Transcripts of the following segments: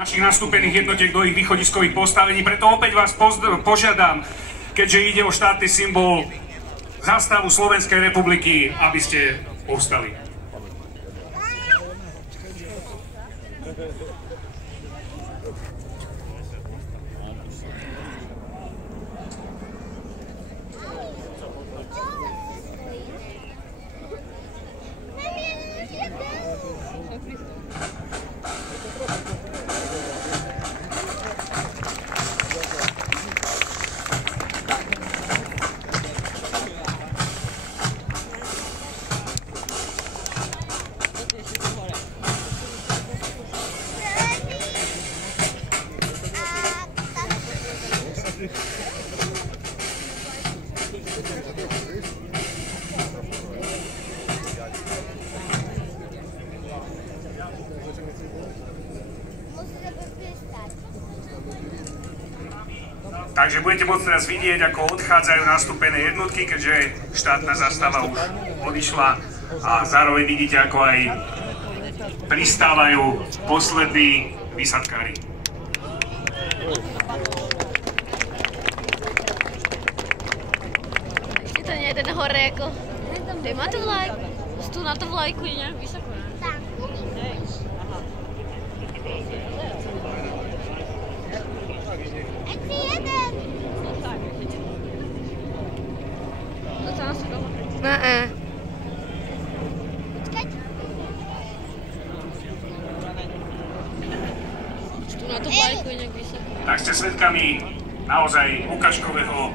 našich nastúpených jednotiek do ich východiskových postavení. Preto opäť vás požiadam, keďže ide o štátny symbol, zástavu Slovenskej republiky, aby ste povstali. Takže budete môcť teraz vidieť, ako odchádzajú nastúpené jednotky, keďže štátna zastava už odišla, a zároveň vidíte, ako aj pristávajú poslední výsadkári. Ešte to nejde nahore, ako... Kde má to vlajku? Tu na to vlajku je nejak vysoko, ne? Tak. Hej. Aha. Ešte jeden. No tak, ešte. To tam sú doma. Tu na to vlajku je nejak vysoko. Tak ste svedkami naozaj ukážkového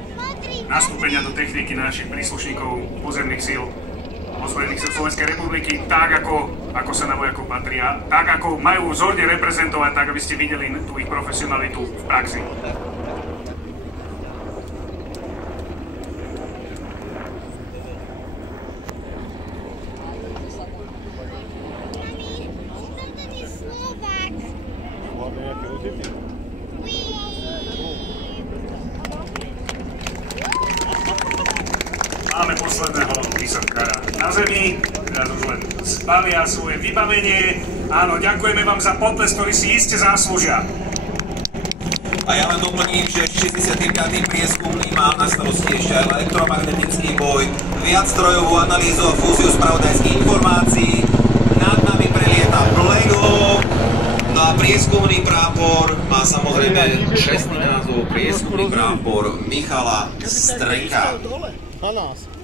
nastúpenia do techniky našich príslušníkov pozemných síl ozbrojených síl Slovenskej republiky, tak ako sa na vojakov patria, tak ako majú vzorne reprezentovať, tak aby ste videli tú ich profesionalitu v praxi. Máme posledného výsadkára na zemi, teraz už len spália svoje vybavenie. Áno, ďakujeme vám za potles, ktorý si iste zaslúžia. A ja len doplním, že 65. prieskumný má na starosti ešte aj elektromagnetický boj, viacstrojovú analýzu a fúziu spravodajských informácií. Nad nami prelieta Black Hawk. No a prieskumný prápor má samozrejme čestný názov, prieskumný prápor Michala Strejka. Na nás.